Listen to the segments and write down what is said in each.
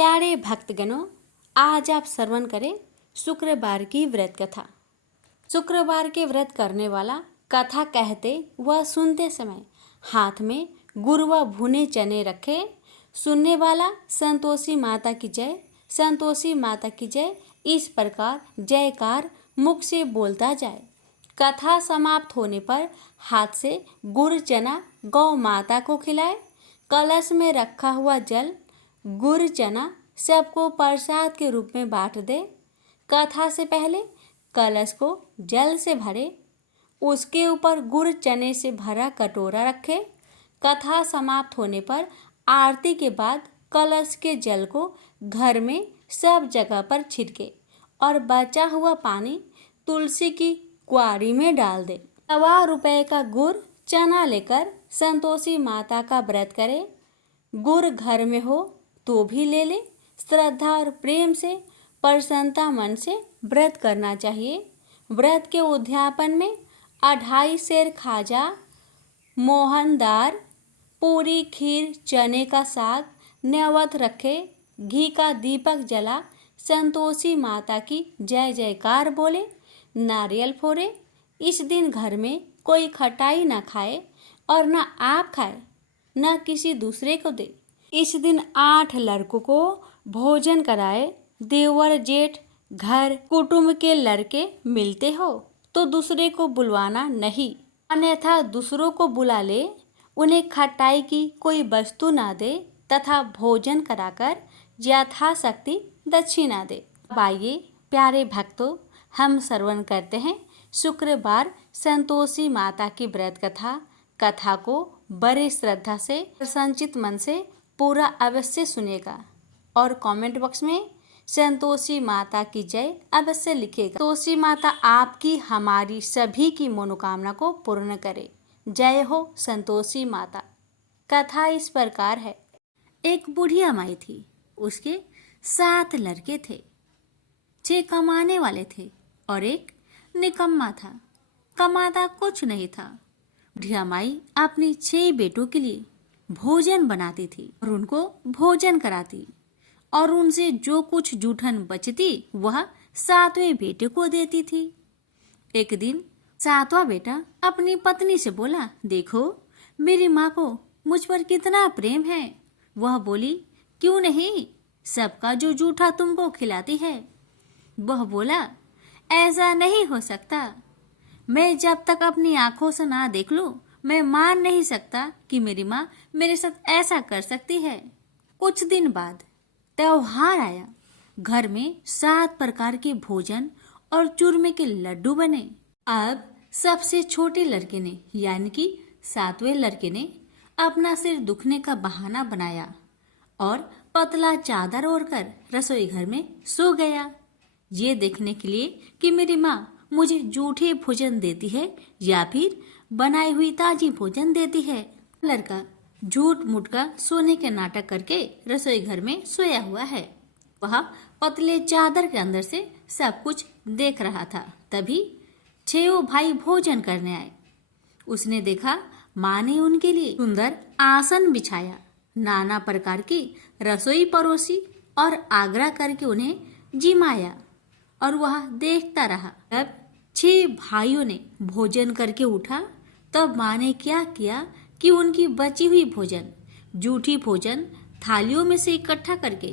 प्यारे भक्तगणों, आज आप श्रवण करें शुक्रवार की व्रत कथा। शुक्रवार के व्रत करने वाला कथा कहते व सुनते समय हाथ में गुड़ व भुने चने रखे। सुनने वाला संतोषी माता की जय, संतोषी माता की जय, इस प्रकार जयकार मुख से बोलता जाए। कथा समाप्त होने पर हाथ से गुड़ चना गौ माता को खिलाए। कलश में रखा हुआ जल गुड़ चना सबको प्रसाद के रूप में बांट दे। कथा से पहले कलश को जल से भरे, उसके ऊपर गुड़ चने से भरा कटोरा रखे। कथा समाप्त होने पर आरती के बाद कलश के जल को घर में सब जगह पर छिड़के और बचा हुआ पानी तुलसी की क्वारी में डाल दे। 1.25 रुपये का गुड़ चना लेकर संतोषी माता का व्रत करे। गुड़ घर में हो तो भी ले ले। श्रद्धा और प्रेम से, प्रसन्नता मन से व्रत करना चाहिए। व्रत के उद्यापन में 2.5 सेर खाजा, मोहनदार, पूरी, खीर, चने का साग, नैवेद्य रखे, घी का दीपक जला संतोषी माता की जय जयकार बोले, नारियल फोड़े। इस दिन घर में कोई खटाई ना खाए और ना आप खाए, ना किसी दूसरे को दे। इस दिन 8 लड़कों को भोजन कराए। देवर जेठ घर कुटुंब के लड़के मिलते हो तो दूसरे को बुलवाना नहीं, अन्यथा दूसरों को बुला ले। उन्हें खटाई की कोई वस्तु ना दे तथा भोजन कराकर यथाशक्ति दक्षिणा दे। अब आइए प्यारे भक्तों, हम श्रवण करते हैं शुक्रवार संतोषी माता की व्रत कथा। कथा को बड़े श्रद्धा से, संचित मन से पूरा अवश्य सुनेगा और कमेंट बॉक्स में संतोषी माता की जय अवश्य लिखेगा। संतोषी माता आपकी हमारी सभी की मनोकामना को पूर्ण करे। जय हो संतोषी माता। कथा इस प्रकार है। एक बुढ़िया माई थी, उसके 7 लड़के थे। 6 कमाने वाले थे और एक निकम्मा था, कमाता कुछ नहीं था। बुढ़िया माई अपनी 6 बेटों के लिए भोजन बनाती थी और उनको भोजन कराती और उनसे जो कुछ जूठन बचती वह 7वें बेटे को देती थी। एक दिन 7वां बेटा अपनी पत्नी से बोला, देखो मेरी माँ को मुझ पर कितना प्रेम है। वह बोली, क्यों नहीं, सबका जो जूठा तुमको खिलाती है। वह बोला, ऐसा नहीं हो सकता। मैं जब तक अपनी आंखों से ना देख लूं, मैं मान नहीं सकता कि मेरी माँ मेरे साथ ऐसा कर सकती है। कुछ दिन बाद त्योहार आया। घर में 7 प्रकार के भोजन और चूरमे के लड्डू बने। अब सबसे छोटे लड़के ने, यानी कि 7वें लड़के ने, अपना सिर दुखने का बहाना बनाया और पतला चादर ओढ़कर रसोई घर में सो गया, ये देखने के लिए कि मेरी माँ मुझे जूठे भोजन देती है या फिर बनाई हुई ताजी भोजन देती है। लड़का झूठ मूठ का सोने के नाटक करके रसोई घर में सोया हुआ है। वह पतले चादर के अंदर से सब कुछ देख रहा था। तभी 6 भाई भोजन करने आए। उसने देखा माँ ने उनके लिए सुंदर आसन बिछाया, नाना प्रकार की रसोई परोसी और आग्रह करके उन्हें जिमाया और वह देखता रहा। तब 6 भाइयों ने भोजन करके उठा। तब माँ ने क्या किया कि उनकी बची हुई भोजन, जूठी भोजन थालियों में से इकट्ठा करके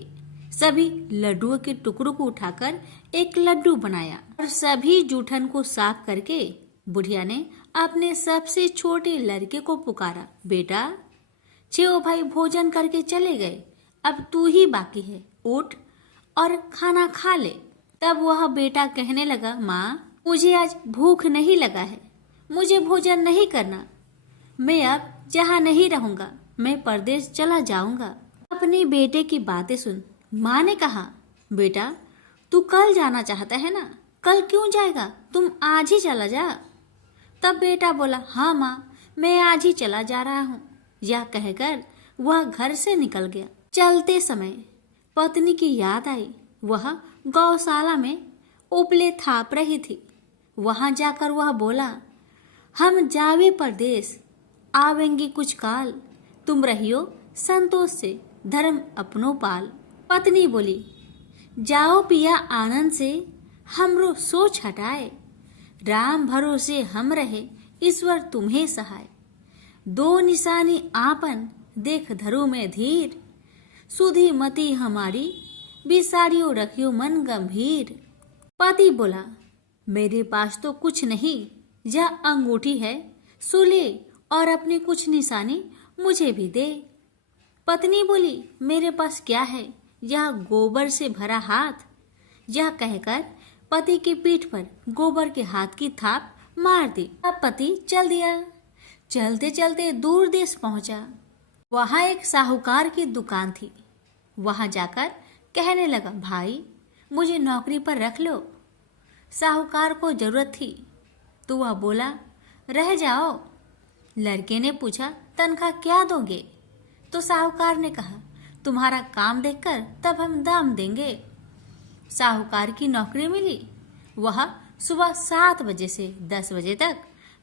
सभी लड्डुओं के टुकड़ों को उठाकर एक लड्डू बनाया और सभी जूठन को साफ करके बुढ़िया ने अपने सबसे छोटे लड़के को पुकारा, बेटा 6 भाई भोजन करके चले गए, अब तू ही बाकी है, उठ और खाना खा ले। तब वह बेटा कहने लगा, माँ मुझे आज भूख नहीं लगा है, मुझे भोजन नहीं करना। मैं अब जहाँ नहीं रहूंगा, मैं परदेश चला जाऊंगा। अपनी बेटे की बातें सुन माँ ने कहा, बेटा तू कल जाना चाहता है ना, कल क्यों जाएगा, तुम आज ही चला जा। तब बेटा बोला, हाँ माँ मैं आज ही चला जा रहा हूँ। यह कहकर वह घर से निकल गया। चलते समय पत्नी की याद आई। वह गौशाला में उपले थाप रही थी। वहां जाकर वह बोला, हम जावे परदेश, आवेंगे कुछ काल, तुम रहियो संतोष से धर्म अपनो पाल। पत्नी बोली, जाओ पिया आनंद से, हमरो सोच हटाए। राम भरोसे हम रहे, ईश्वर तुम्हें सहाय। दो निशानी आपन, देख धरो में धीर। सुधी मति हमारी, बिसारियो रखियो मन गंभीर। पति बोला, मेरे पास तो कुछ नहीं, यह अंगूठी है, सो ले और अपनी कुछ निशानी मुझे भी दे। पत्नी बोली, मेरे पास क्या है, यह गोबर से भरा हाथ। यह कहकर पति की पीठ पर गोबर के हाथ की थाप मार दी। अब पति चल दिया। चलते चलते दूर देश पहुंचा। वहां एक साहूकार की दुकान थी। वहां जाकर कहने लगा, भाई मुझे नौकरी पर रख लो। साहूकार को जरूरत थी तो वह बोला, रह जाओ। लड़के ने पूछा, तनख्वाह क्या दोगे? तो साहूकार ने कहा, तुम्हारा काम देखकर तब हम दाम देंगे। साहूकार की नौकरी मिली। वह सुबह 7 बजे से 10 बजे तक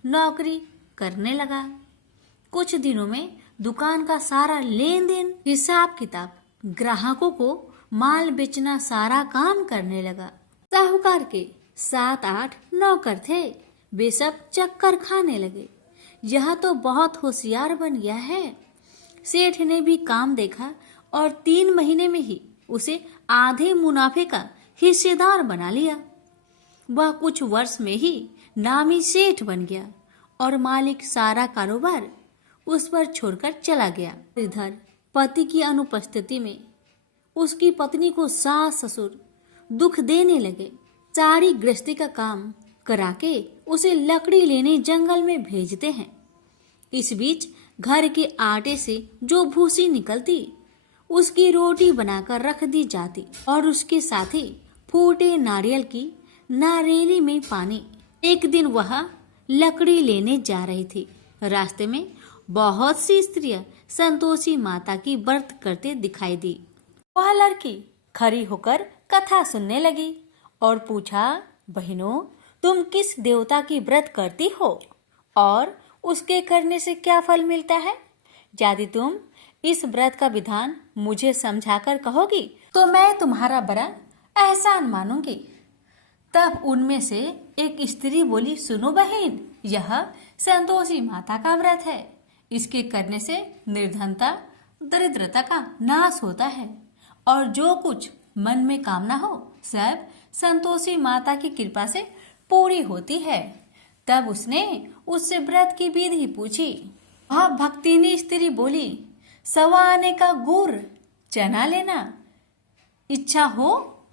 नौकरी करने लगा। कुछ दिनों में दुकान का सारा लेन देन, हिसाब किताब, ग्राहकों को माल बेचना, सारा काम करने लगा। साहूकार के 7-8 नौकर थे। वे सब चक्कर खाने लगे। यह तो बहुत होशियार बन गया है। सेठ ने भी काम देखा और 3 महीने में ही उसे आधे मुनाफे का हिस्सेदार बना लिया। वह कुछ वर्ष में ही नामी सेठ बन गया और मालिक सारा कारोबार उस पर छोड़कर चला गया। इधर पति की अनुपस्थिति में उसकी पत्नी को सास ससुर दुख देने लगे। सारी गृहस्थी का काम करा के उसे लकड़ी लेने जंगल में भेजते हैं। इस बीच घर के आटे से जो भूसी निकलती, उसकी रोटी बनाकर रख दी जाती और उसके साथ ही फूटे नारियल की नारेली में पानी। एक दिन वह लकड़ी लेने जा रही थी। रास्ते में बहुत सी स्त्रियां संतोषी माता की व्रत करते दिखाई दी। वह लड़की खड़ी होकर कथा सुनने लगी और पूछा, बहनों तुम किस देवता की व्रत करती हो और उसके करने से क्या फल मिलता है? यदि तुम इस व्रत का विधान मुझे समझाकर कहोगी तो मैं तुम्हारा बड़ा एहसान मानूंगी। तब उनमें से एक स्त्री बोली, सुनो बहन, यह संतोषी माता का व्रत है। इसके करने से निर्धनता, दरिद्रता का नाश होता है और जो कुछ मन में कामना हो सब संतोषी माता की कृपा से पूरी होती है। तब उसने उससे व्रत की विधि पूछी। वह भक्तिनी स्त्री बोली, 1.25 आने का गुड़ चना लेना, इच्छा हो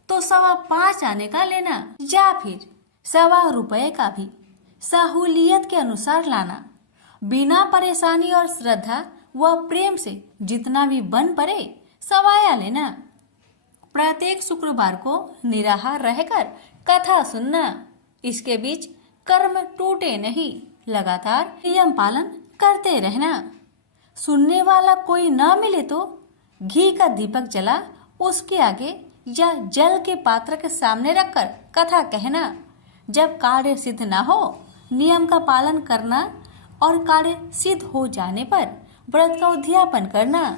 तो 5.25 आने का लेना, या फिर 1.25 रुपए का भी सहूलियत के अनुसार लाना। बिना परेशानी और श्रद्धा व प्रेम से जितना भी बन पड़े 1.25 लेना। प्रत्येक शुक्रवार को निराहार रहकर कथा सुनना। इसके बीच कर्म टूटे नहीं, लगातार नियम पालन करते रहना। सुनने वाला कोई ना मिले तो घी का दीपक जला उसके आगे या जल के पात्र के सामने रखकर कथा कहना। जब कार्य सिद्ध ना हो नियम का पालन करना और कार्य सिद्ध हो जाने पर व्रत का उद्यापन करना।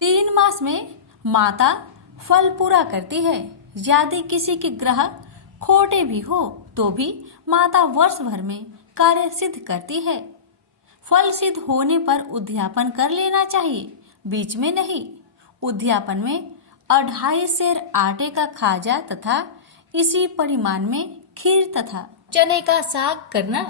3 मास में माता फल पूरा करती है। यदि किसी के ग्रह खोटे भी हो तो भी माता वर्ष भर में कार्य सिद्ध करती है। फल सिद्ध होने पर उद्यापन कर लेना चाहिए, बीच में नहीं। उद्यापन में 2.5 सेर आटे का खाजा तथा इसी परिमाण में खीर तथा चने का साग करना।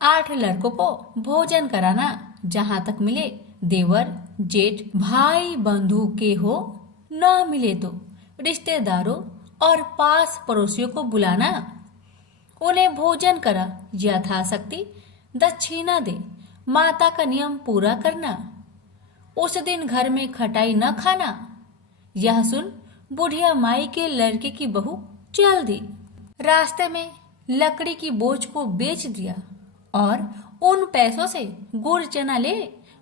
8 लड़कों को भोजन कराना। जहाँ तक मिले देवर जेठ भाई बंधु के हो, न मिले तो रिश्तेदारों और पास पड़ोसियों को बुलाना। उन्हें भोजन करा, यथाशक्ति दक्षिणा दे। माता का नियम पूरा करना। उस दिन घर में खटाई न खाना। यह सुन बुढ़िया माई के लड़के की बहू चल दी। रास्ते में लकड़ी की बोझ को बेच दिया और उन पैसों से गुड़ चना ले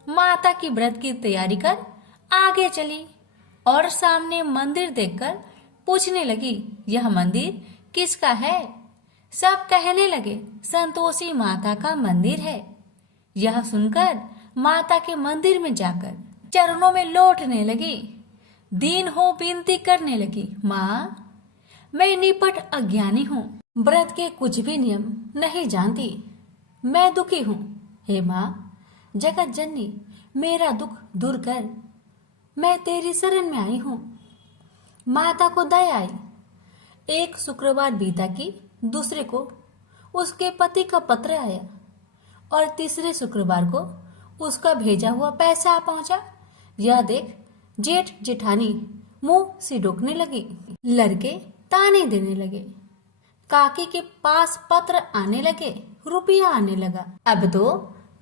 माता की व्रत की तैयारी कर आगे चली और सामने मंदिर देखकर पूछने लगी, यह मंदिर किसका है? सब कहने लगे, संतोषी माता का मंदिर है। यह सुनकर माता के मंदिर में जाकर चरणों में लौटने लगी। दीन हो विनती करने लगी, माँ मैं निपट अज्ञानी हूँ, व्रत के कुछ भी नियम नहीं जानती, मैं दुखी हूँ। हे माँ जगत जननी मेरा दुख दूर कर, मैं तेरी शरण में आई हूँ। माता को दया आई। एक शुक्रवार बीता कि दूसरे को उसके पति का पत्र आया और तीसरे शुक्रवार को उसका भेजा हुआ पैसा आ पहुंचा। यह देख जेठ जेठानी मुंह सिडोकने लगी। लड़के ताने देने लगे। काकी के पास पत्र आने लगे, रुपया आने लगा। अब तो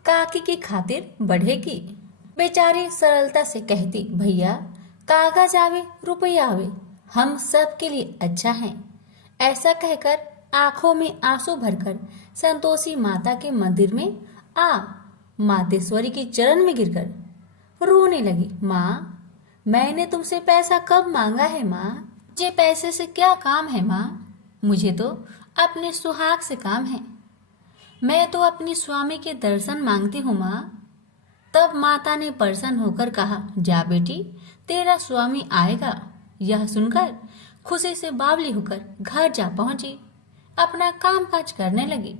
काकी की खातिर बढ़ेगी। बेचारी सरलता से कहती, भैया कागज आवे रुपया आवे, हम सब के लिए अच्छा है। ऐसा कहकर आंखों में आंसू भरकर संतोषी माता के मंदिर में आ मातेश्वरी के चरण में गिरकर रोने लगी। माँ मैंने तुमसे पैसा कब मांगा है माँ? मुझे पैसे से क्या काम है माँ? मुझे तो अपने सुहाग से काम है। मैं तो अपनी स्वामी के दर्शन मांगती हूँ माँ। तब माता ने प्रसन्न होकर कहा, जा बेटी तेरा स्वामी आएगा। यह सुनकर खुशी से बावली होकर घर जा पहुंची, अपना काम काज करने लगी।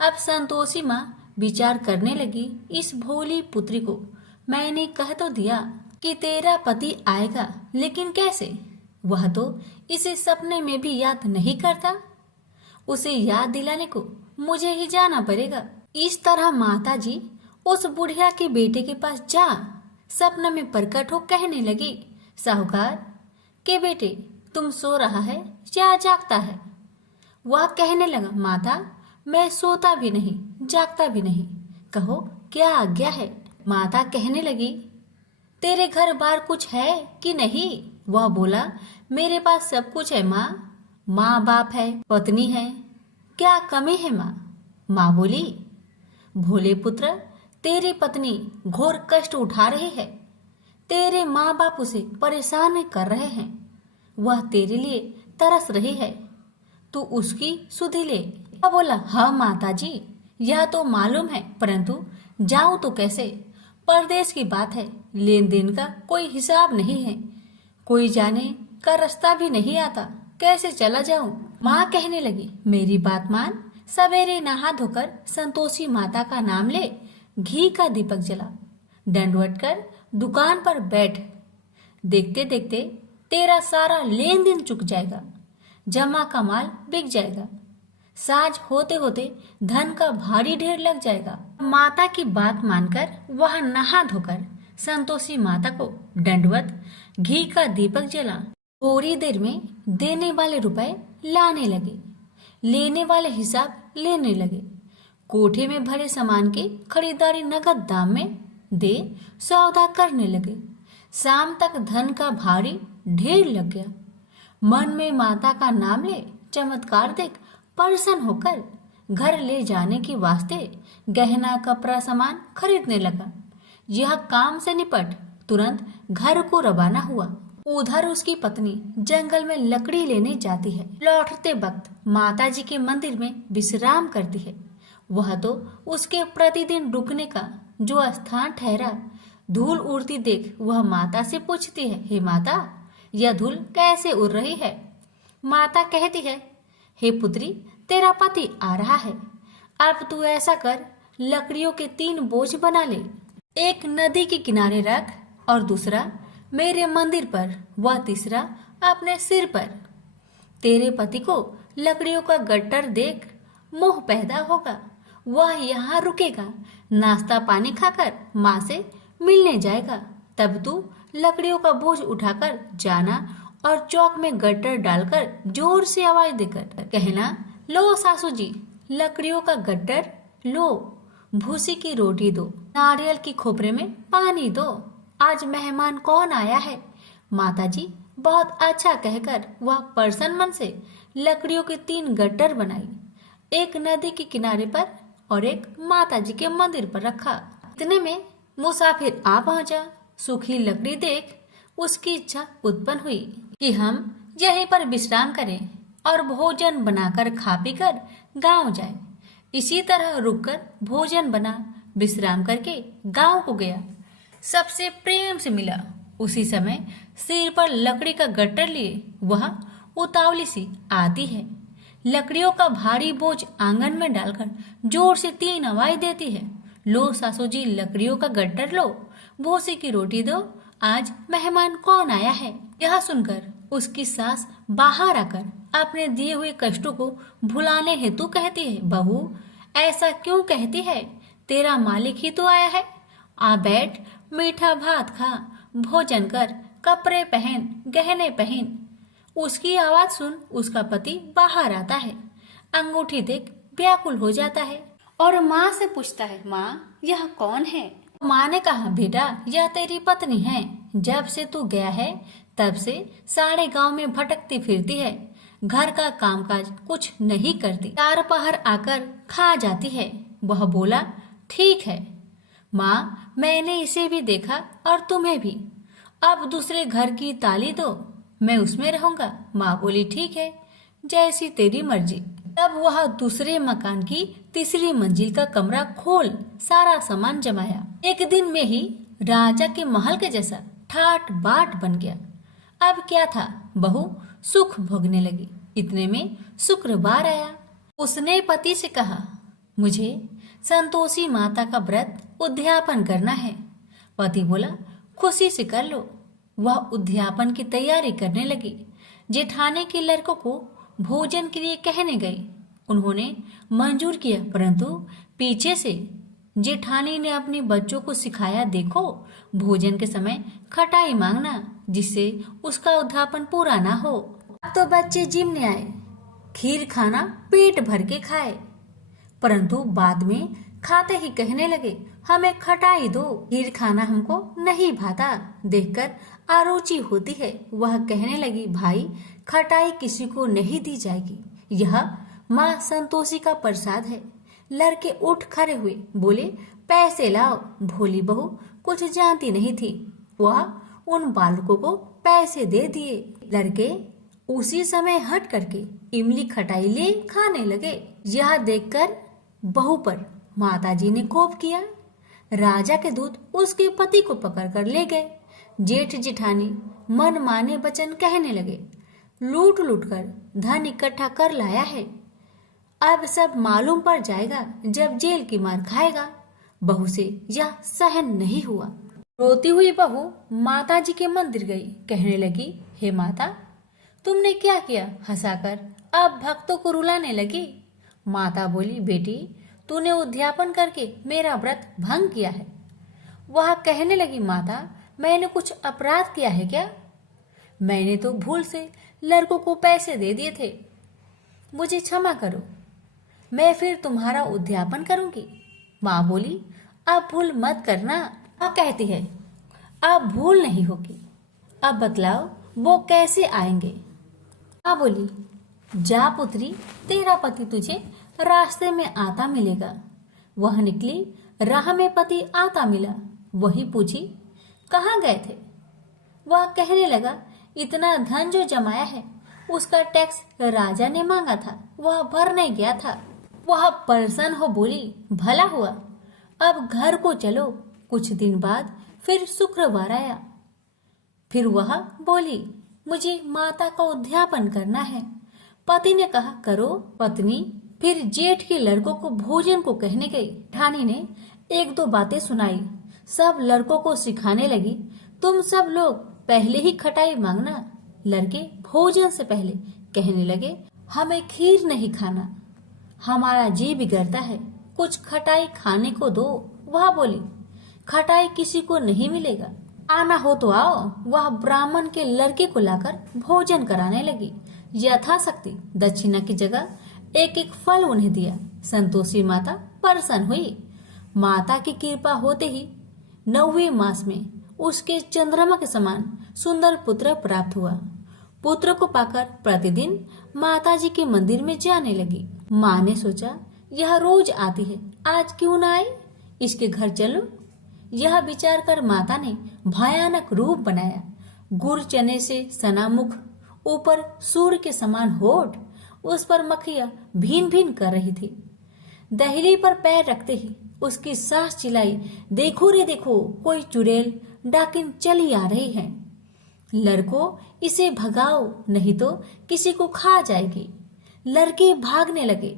अब संतोषी माँ विचार करने लगी, इस भोली पुत्री को मैंने कह तो दिया कि तेरा पति आएगा, लेकिन कैसे? वह तो इसे सपने में भी याद नहीं करता। उसे याद दिलाने को मुझे ही जाना पड़ेगा। इस तरह माता जी उस बुढ़िया के बेटे के पास जा सपना में प्रकट हो कहने लगी, साहूकार के बेटे तुम सो रहा है या जागता है? वह कहने लगा, माता मैं सोता भी नहीं जागता भी नहीं, कहो क्या आज्ञा है? माता कहने लगी, तेरे घर बार कुछ है कि नहीं? वह बोला, मेरे पास सब कुछ है माँ। माँ बाप है, पत्नी है, क्या कमी है माँ? माँ बोली, भोले पुत्र तेरी पत्नी घोर कष्ट उठा रही है, तेरे माँ बाप उसे परेशान कर रहे हैं, वह तेरे लिए तरस रही है, तू उसकी सुधि ले। वह बोला, हाँ माता जी यह तो मालूम है, परंतु जाऊं तो कैसे? परदेश की बात है, लेन देन का कोई हिसाब नहीं है, कोई जाने का रास्ता भी नहीं आता, कैसे चला जाऊं? माँ कहने लगी, मेरी बात मान, सवेरे नहा धोकर संतोषी माता का नाम ले, घी का दीपक जला, दंडवत कर दुकान पर बैठ, देखते देखते तेरा सारा लेन देन चुक जाएगा, जमा का माल बिक जाएगा, साज होते होते धन का भारी ढेर लग जाएगा। माता की बात मानकर वह नहा धोकर संतोषी माता को दंडवत घी का दीपक जला। थोड़ी देर में देने वाले रुपए लाने लगे, लेने वाले हिसाब लेने लगे। कोठे में भरे सामान की खरीदारी नगद दाम में दे सौदा करने लगे। शाम तक धन का भारी ढेर लग गया। मन में माता का नाम ले चमत्कार देख प्रसन्न होकर घर ले जाने के वास्ते गहना कपड़ा सामान खरीदने लगा। यह काम से निपट तुरंत घर को रवाना हुआ। उधर उसकी पत्नी जंगल में लकड़ी लेने जाती है। लौटते वक्त माता जी के मंदिर में विश्राम करती है। वह तो उसके प्रतिदिन रुकने का जो स्थान ठहरा। धूल उड़ती देख वह माता से पूछती है, हे माता यह धूल कैसे उड़ रही है? माता कहती है, हे पुत्री तेरा पति आ रहा है, अब तू ऐसा कर लकड़ियों के 3 बोझ बना ले, एक नदी के किनारे रख और दूसरा मेरे मंदिर पर व तीसरा अपने सिर पर। तेरे पति को लकड़ियों का गट्टर देख मोह पैदा होगा, वह यहाँ रुकेगा, नाश्ता पानी खाकर माँ से मिलने जाएगा। तब तू लकड़ियों का बोझ उठाकर जाना और चौक में गट्टर डालकर जोर से आवाज देकर कहना, लो सासू जी लकड़ियों का गट्टर लो, भूसी की रोटी दो, नारियल की खोपरे में पानी दो, आज मेहमान कौन आया है? माता जी बहुत अच्छा कहकर वह प्रसन्न मन से लकड़ियों के 3 गट्टर बनाई, एक नदी के किनारे पर और एक माता जी के मंदिर पर रखा। इतने में मुसाफिर आ पहुंचा। सूखी लकड़ी देख उसकी इच्छा उत्पन्न हुई कि हम यहीं पर विश्राम करें और भोजन बनाकर खा पीकर गांव जाए। इसी तरह रुककर भोजन बना, विश्राम करके गांव को गया। सबसे प्रेम से मिला, उसी समय सिर पर लकड़ी का गट्टर लिए वह उतावली सी आती है। लकड़ियों का भारी बोझ आंगन में डालकर जोर से 3 आवाज देती है। लो सासू जी, लकड़ियों का गट्टर लो, भूसी की रोटी दो, आज मेहमान कौन आया है। यह सुनकर उसकी सास बाहर आकर अपने दिए हुए कष्टों को भुलाने हेतु कहती है, बहू ऐसा क्यों कहती है, तेरा मालिक ही तो आया है। आ बैठ, मीठा भात खा, भोजन कर, कपड़े पहन, गहने पहन। उसकी आवाज सुन उसका पति बाहर आता है। अंगूठी देख व्याकुल हो जाता है और माँ से पूछता है, माँ यह कौन है। माँ ने कहा, बेटा यह तेरी पत्नी है। जब से तू गया है तब से सारे गांव में भटकती फिरती है, घर का कामकाज कुछ नहीं करती, 4 पहर आकर खा जाती है। वह बोला, ठीक है माँ, मैंने इसे भी देखा और तुम्हें भी। अब दूसरे घर की ताली दो, मैं उसमें रहूंगा। माँ बोली, ठीक है, जैसी तेरी मर्जी। तब वह दूसरे मकान की तीसरी मंजिल का कमरा खोल सारा सामान जमाया। एक दिन में ही राजा के महल के जैसा ठाट बाट बन गया। अब क्या था, बहू सुख भोगने लगी। इतने में शुक्रवार आया। उसने पति से कहा, मुझे संतोषी माता का व्रत उद्यापन करना है। पति बोला, खुशी से कर लो। वह उद्यापन की तैयारी करने लगी। जेठानी के लड़कों को भोजन के लिए कहने गई। उन्होंने मंजूर किया, परंतु पीछे से जेठानी ने अपने बच्चों को सिखाया, देखो भोजन के समय खटाई मांगना, जिससे उसका उद्यापन पूरा ना हो। अब तो बच्चे जिमने आए, खीर खाना पेट भर के खाए, परंतु बाद में खाते ही कहने लगे, हमें खटाई दो, खीर खाना हमको नहीं भाता, देखकर आरुचि होती है। वह कहने लगी, भाई खटाई किसी को नहीं दी जाएगी, यह माँ संतोषी का प्रसाद है। लड़के उठ खड़े हुए, बोले, पैसे लाओ। भोली बहू कुछ जानती नहीं थी, वह उन बालकों को पैसे दे दिए। लड़के उसी समय हट करके इमली खटाई ले खाने लगे। यह देखकर बहू पर माताजी ने कोप किया। राजा के दूत उसके पति को पकड़कर ले गए। जेठ जेठानी मन माने वचन कहने लगे, लूट लूट कर धन इकट्ठा कर लाया है, अब सब मालूम पड़ जाएगा जब जेल की मार खाएगा। बहू से यह सहन नहीं हुआ। रोती हुई बहू माताजी के मंदिर गई। कहने लगी, हे माता, तुमने क्या किया, हंसाकर अब भक्तों को रुलाने लगी। माता बोली, बेटी तूने उद्यापन करके मेरा व्रत भंग किया है। वह कहने लगी, माता मैंने कुछ अपराध किया है क्या? मैंने तो भूल से लड़कों को पैसे दे दिए थे, मुझे क्षमा करो, मैं फिर तुम्हारा उद्यापन करूंगी। माँ बोली, अब भूल मत करना। माँ कहती है, अब भूल नहीं होगी, अब बतलाओ वो कैसे आएंगे। माँ बोली, जा पुत्री, तेरा पति तुझे रास्ते में आता मिलेगा। वह निकली, राह में पति आता मिला। वही पूछी, कहाँ गए थे? वह कहने लगा, इतना धन जो जमाया है उसका टैक्स राजा ने मांगा था, वह भरने गया था। वह परेशान हो बोली, भला हुआ, अब घर को चलो। कुछ दिन बाद फिर शुक्रवार आया। फिर वह बोली, मुझे माता का उद्यापन करना है। पति ने कहा, करो। पत्नी फिर जेठ के लड़कों को भोजन को कहने गई। ठानी ने 1-2 बातें सुनाई। सब लड़कों को सिखाने लगी, तुम सब लोग पहले ही खटाई मांगना। लड़के भोजन से पहले कहने लगे, हमें खीर नहीं खाना, हमारा जी बिगड़ता है, कुछ खटाई खाने को दो। वह बोली, खटाई किसी को नहीं मिलेगा, आना हो तो आओ। वह ब्राह्मण के लड़के को लाकर भोजन कराने लगी। यथाशक्ति दक्षिणा की जगह 1-1 फल उन्हें दिया। संतोषी माता प्रसन्न हुई। माता की कृपा होते ही 9वें मास में उसके चंद्रमा के समान सुंदर पुत्र प्राप्त हुआ। पुत्र को पाकर प्रतिदिन माताजी के मंदिर में जाने लगी। माँ ने सोचा, यह रोज आती है, आज क्यों न आए, इसके घर चलो। यह विचार कर माता ने भयानक रूप बनाया। गुड़ चने से सना मुख, ऊपर सूर्य के समान होठ, उस पर मक्खियां भीन भीन कर रही थी। दहली पर पैर रखते ही उसकी सास चिल्लाई, देखो रे देखो, कोई चुड़ैल डाकिन चली आ रही है। लड़को इसे भगाओ, नहीं तो किसी को खा जाएगी। लड़के भागने लगे,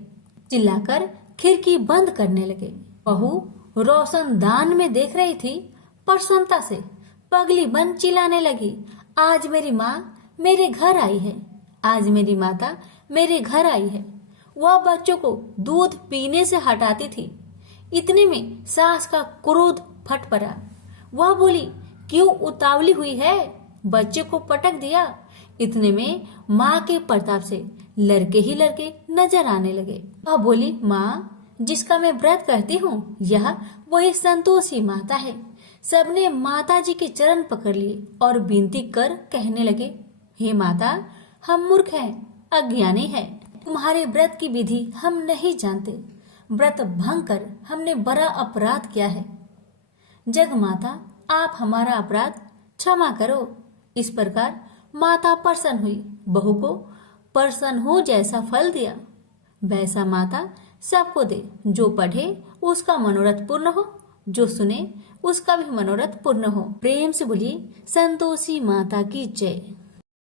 चिल्लाकर खिड़की बंद करने लगे। बहू रोशनदान में देख रही थी। प्रसन्नता से पगली बन चिल्लाने लगी, आज मेरी माँ मेरे घर आई है, आज मेरी माता मेरे घर आई है। वह बच्चों को दूध पीने से हटाती थी। इतने में सास का क्रोध फट पड़ा। वह बोली, क्यों उतावली हुई है, बच्चे को पटक दिया। इतने में माँ के प्रताप से लड़के ही लड़के नजर आने लगे। वह बोली, माँ जिसका मैं व्रत करती हूँ, यह वही संतोषी माता है। सबने माता जी के चरण पकड़ लिए और विनती कर कहने लगे, हे माता, हम मूर्ख हैं, अज्ञानी हैं। तुम्हारे व्रत की विधि हम नहीं जानते। व्रत भंग कर हमने बड़ा अपराध किया है। जग माता, आप हमारा अपराध क्षमा करो। इस प्रकार माता प्रसन्न हुई। बहू को प्रसन्न हो जैसा फल दिया, वैसा माता सबको दे। जो पढ़े उसका मनोरथ पूर्ण हो, जो सुने उसका भी मनोरथ पूर्ण हो। प्रेम से बोलिए संतोषी माता की जय।